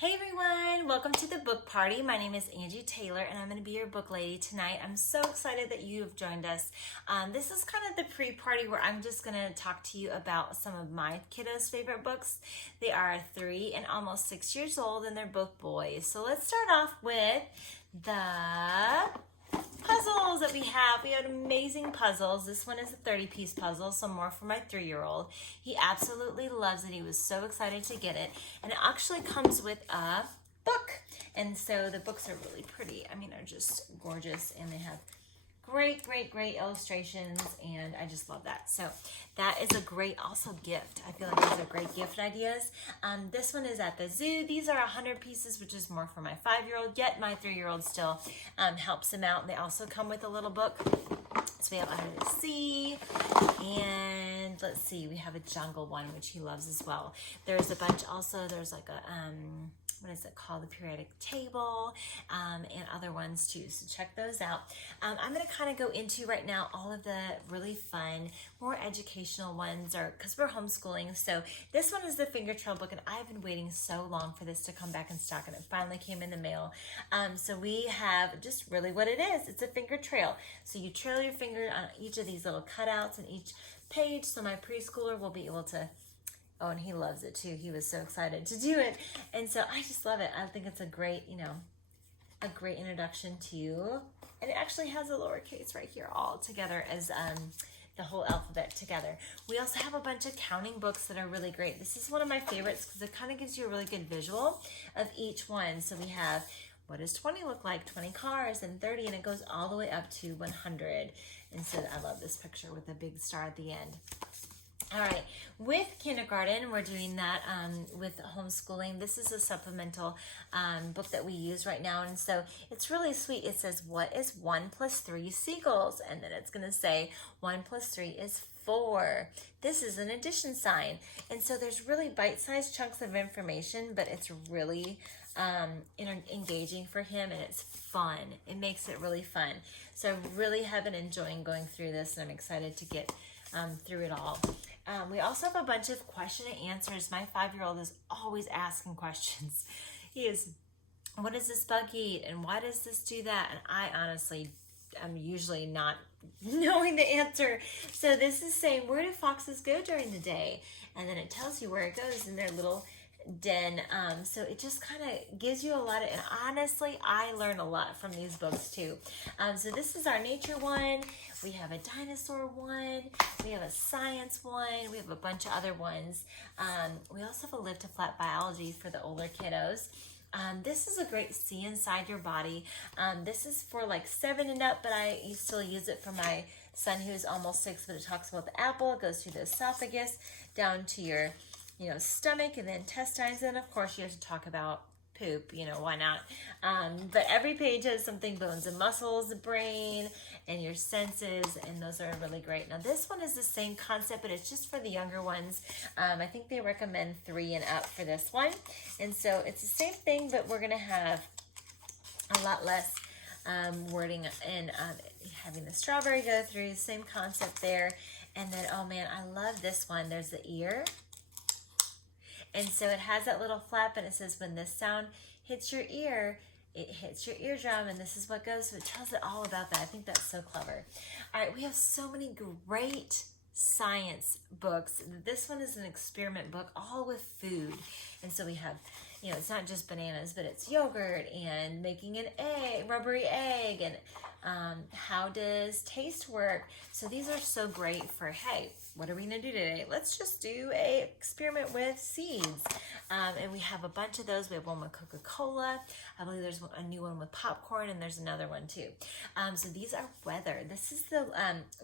Hey everyone, welcome to the book party. My name is Angie Taylor and I'm going to be your book lady tonight. I'm so excited that you have joined us. This is kind of the pre-party where I'm just going to talk to you about some of my kiddos' favorite books. They are 3 and almost 6 years old and they're both boys. So let's start off with the puzzles that we have. We have amazing puzzles. This one is a 30-piece puzzle, so more for my 3-year-old. He absolutely loves it. He was so excited to get it. And it actually comes with a book. And so the books are really pretty. I mean, they're just gorgeous, and they have great illustrations, and I just love that. So that is a great also gift. I feel like these are great gift ideas. This one is at the zoo. These are 100 pieces, which is more for my 5-year-old, yet my 3-year-old still helps him out. And they also come with a little book. So we have Under the Sea, and let's see, we have a jungle one, which he loves as well. There's a bunch also, there's like a, what is it called? The periodic table, and other ones too. So check those out. I'm going to kind of go into right now all of the really fun, more educational ones, or because we're homeschooling. So this one is the Finger Trail book, and I've been waiting so long for this to come back in stock, and it finally came in the mail. So we have just really what it is. It's a finger trail. So you trail your finger on each of these little cutouts in each page. So my preschooler will be able to. Oh, and he loves it too. He was so excited to do it. And so I just love it. I think it's a great, a great introduction to, and it actually has a lowercase right here all together as the whole alphabet together. We also have a bunch of counting books that are really great. This is one of my favorites because it kind of gives you a really good visual of each one. So we have, what does 20 look like? 20 cars, and 30, and it goes all the way up to 100. And so I love this picture with the big star at the end. All right, with kindergarten, we're doing that with homeschooling. This is a supplemental book that we use right now, and so it's really sweet. It says, what is 1 plus 3 seagulls? And then it's going to say 1 plus 3 is 4. This is an addition sign. And so there's really bite-sized chunks of information, but it's really engaging for him, and it's fun. It makes it really fun. So I really have been enjoying going through this, and I'm excited to get through it all. We also have a bunch of question and answers. My 5-year-old is always asking questions. He is, what does this bug eat? And why does this do that? And I honestly am usually not knowing the answer. So this is saying, where do foxes go during the day? And then it tells you where it goes in their little den. So it just kind of gives you a lot of, and honestly, I learn a lot from these books too. So this is our nature one. We have a dinosaur one. We have a science one. We have a bunch of other ones. We also have a live to flat biology for the older kiddos. This is a great see inside your body. This is for like 7 and up, but I still use it for my son who's almost 6, but it talks about the apple. It goes through the esophagus down to your stomach and the intestines. And of course you have to talk about poop, why not? But every page has something, bones and muscles, the brain, and your senses, and those are really great. Now this one is the same concept, but it's just for the younger ones. I think they recommend 3 and up for this one. And so it's the same thing, but we're gonna have a lot less wording and having the strawberry go through, same concept there. And then, oh man, I love this one. There's the ear. And so it has that little flap, and it says, when this sound hits your ear, it hits your eardrum, and this is what goes. So it tells it all about that. I think that's so clever. All right, we have so many great science books. This one is an experiment book, all with food. And so we have, it's not just bananas, but it's yogurt and making an egg, rubbery egg, and how does taste work? So these are so great for, hey, what are we gonna do today? Let's just do a experiment with seeds. And we have a bunch of those. We have one with Coca-Cola. I believe there's a new one with popcorn, and there's another one too. So these are weather. This is the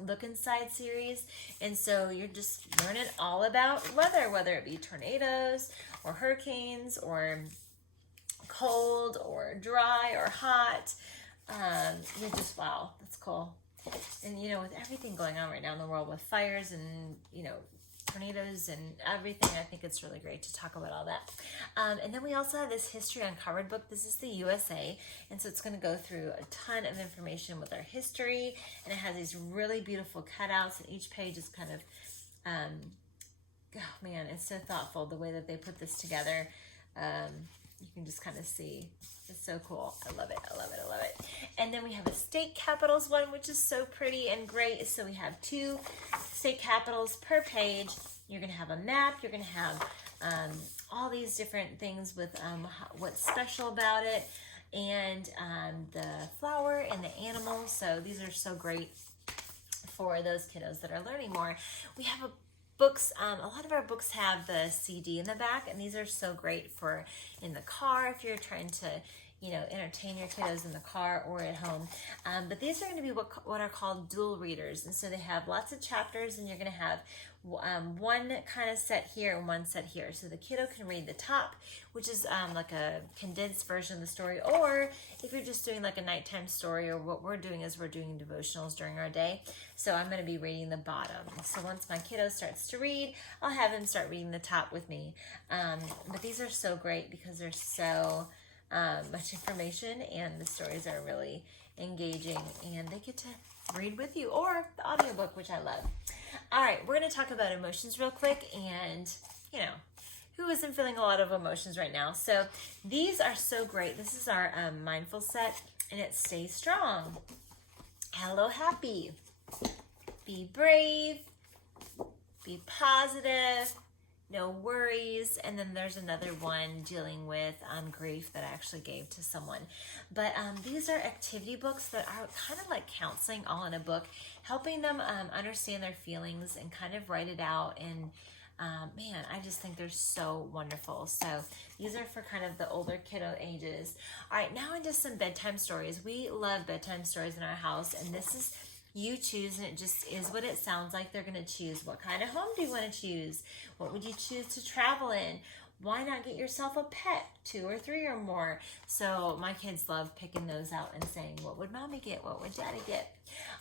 Look Inside series. And so you're just learning all about weather, whether it be tornadoes or hurricanes or cold or dry or hot. You're just, wow, that's cool. And with everything going on right now in the world with fires and tornadoes and everything, I think it's really great to talk about all that. And then we also have this History Uncovered book. This is the USA, and so it's going to go through a ton of information with our history, and it has these really beautiful cutouts, and each page is kind of oh man, it's so thoughtful the way that they put this together. you can just kind of see. It's so cool. I love it. I love it. I love it. And then we have a state capitals one, which is so pretty and great. So we have 2 state capitals per page. You're going to have a map. You're going to have all these different things with what's special about it, and the flower and the animals. So these are so great for those kiddos that are learning more. We have books, a lot of our books have the CD in the back, and these are so great for in the car if you're trying to, you know, entertain your kiddos in the car or at home. But these are going to be what are called dual readers, and so they have lots of chapters, and you're going to have one kind of set here and one set here. So the kiddo can read the top, which is like a condensed version of the story, or if you're just doing like a nighttime story, or what we're doing is we're doing devotionals during our day. So I'm going to be reading the bottom. So once my kiddo starts to read, I'll have him start reading the top with me. But these are so great because there's so much information, and the stories are really engaging, and they get to read with you, or the audiobook, which I love. All right, we're going to talk about emotions real quick, and you know, who isn't feeling a lot of emotions right now? So these are so great. This is our mindful set, and it's Stay Strong, Hello Happy, Be Brave, Be Positive, No Worries, and then there's another one dealing with grief that I actually gave to someone. But these are activity books that are kind of like counseling all in a book, helping them understand their feelings and kind of write it out. And man, I just think they're so wonderful. So these are for kind of the older kiddo ages. All right, now into some bedtime stories. We love bedtime stories in our house, and this is you choose, and it just is what it sounds like. They're going to choose. What kind of home do you want to choose? What would you choose to travel in? Why not get yourself a pet, 2 or 3 or more? So my kids love picking those out and saying, what would mommy get? What would daddy get?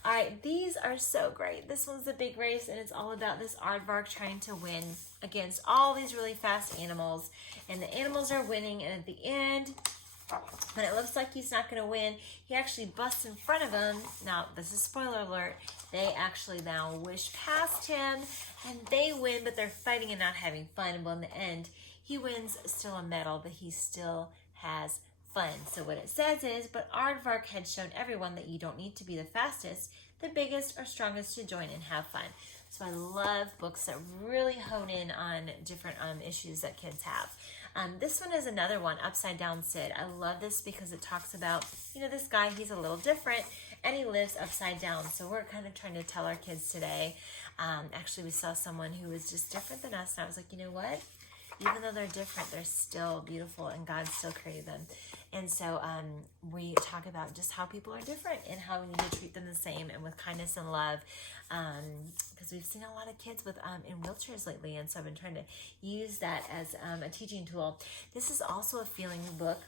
All right, these are so great. This one's a big race, and it's all about this aardvark trying to win against all these really fast animals. And the animals are winning, and at the end, when it looks like he's not going to win, he actually busts in front of him. Now, this is spoiler alert. They actually now wish past him, and they win, but they're fighting and not having fun. Well, in the end, he wins still a medal, but he still has fun. So what it says is, but Aardvark had shown everyone that you don't need to be the fastest, the biggest, or strongest to join and have fun. So I love books that really hone in on different issues that kids have. This one is another one, Upside Down Sid. I love this because it talks about, you know, this guy, he's a little different, and he lives upside down. So we're kind of trying to tell our kids today. Actually, we saw someone who was just different than us, and I was like, you know what? Even though they're different, they're still beautiful, and God still created them. And so we talk about just how people are different and how we need to treat them the same and with kindness and love, because we've seen a lot of kids with in wheelchairs lately, and so I've been trying to use that as a teaching tool. This is also a feeling book,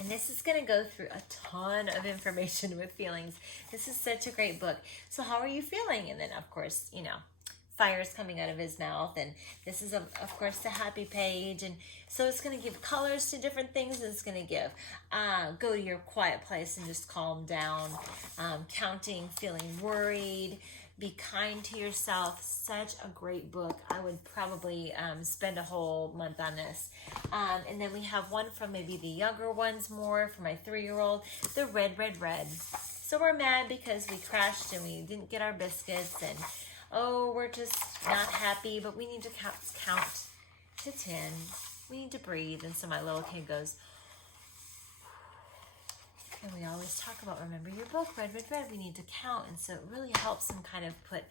and this is going to go through a ton of information with feelings. This is such a great book. So how are you feeling? And then, of course, you know, fire's coming out of his mouth, and this is of course the happy page, and so it's going to give colors to different things. It's going to give go to your quiet place and just calm down, counting, feeling worried, be kind to yourself. Such a great book. I would probably spend a whole month on this. And then we have one from maybe the younger ones more, for my 3-year-old, the Red, Red, Red. So we're mad because we crashed and we didn't get our biscuits, and oh, we're just not happy, but we need to count to 10. We need to breathe. And so my little kid goes, and we always talk about, remember your book, Red, Red, Red, we need to count. And so it really helps him kind of put,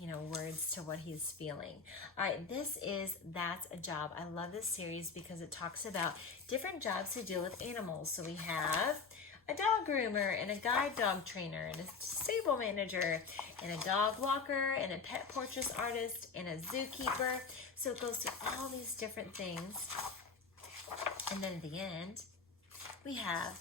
you know, words to what he's feeling. All right, this is That's a Job. I love this series because it talks about different jobs to deal with animals. So we have a dog groomer, and a guide dog trainer, and a stable manager, and a dog walker, and a pet portrait artist, and a zookeeper. So it goes through all these different things. And then at the end, we have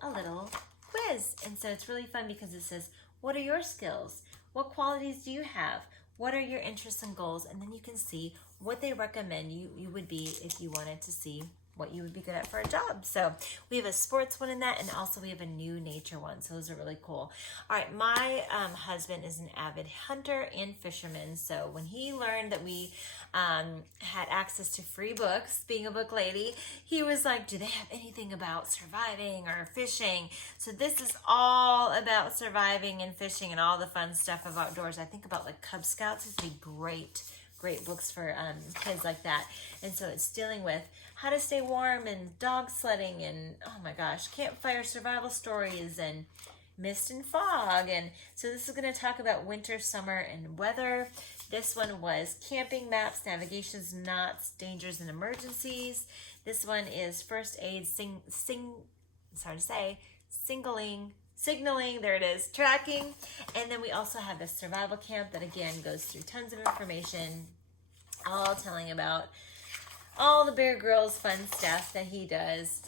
a little quiz. And so it's really fun because it says, what are your skills? What qualities do you have? What are your interests and goals? And then you can see what they recommend you would be if you wanted to see what you would be good at for a job. So we have a sports one in that, and also we have a new nature one. So those are really cool. All right, my husband is an avid hunter and fisherman. So when he learned that we had access to free books, being a book lady, he was like, do they have anything about surviving or fishing? So this is all about surviving and fishing and all the fun stuff of outdoors. I think about like Cub Scouts would be great books for kids like that. And so it's dealing with how to stay warm and dog sledding and, oh my gosh, campfire survival stories and mist and fog. And so this is going to talk about winter, summer, and weather. This one was camping maps, navigations, knots, dangers, and emergencies. This one is first aid, signaling, there it is, tracking. And then we also have the survival camp that again goes through tons of information, all telling about all the Bear Grylls fun stuff that he does.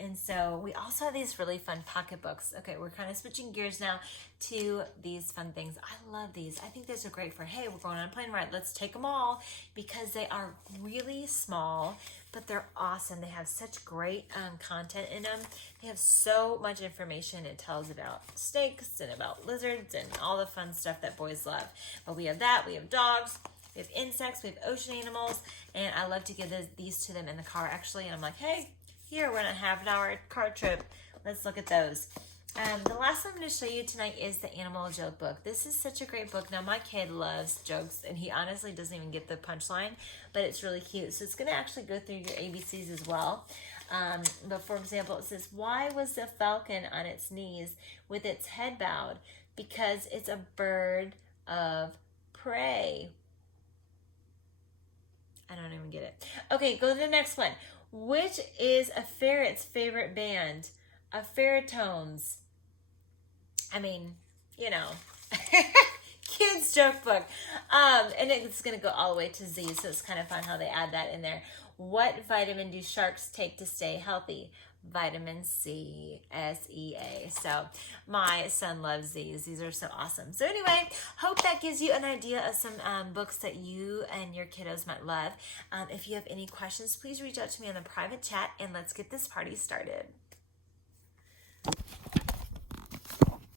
And so we also have these really fun pocketbooks. Okay, we're kind of switching gears now to these fun things. I love these. I think these are great for, hey, we're going on a plane ride, let's take them all, because they are really small, but they're awesome. They have such great content in them. They have so much information. It tells about snakes and about lizards and all the fun stuff that boys love. But we have that, we have dogs, we have insects, we have ocean animals, and I love to give these to them in the car actually. And I'm like, hey, here, we're on a half-an-hour car trip. Let's look at those. The last one I'm going to show you tonight is the Animal Joke Book. This is such a great book. Now, my kid loves jokes, and he honestly doesn't even get the punchline, but it's really cute. So it's going to actually go through your ABCs as well. But for example, it says, why was the falcon on its knees with its head bowed? Because it's a bird of prey. I don't even get it. Okay, go to the next one. Which is a ferret's favorite band? A Ferritones. I mean, you know, kids joke book. And it's going to go all the way to Z, so it's kind of fun how they add that in there. What vitamin do sharks take to stay healthy? Vitamin C, SEA. So my son loves these. These are so awesome. So anyway, hope that gives you an idea of some books that you and your kiddos might love. If you have any questions, please reach out to me on the private chat, and let's get this party started.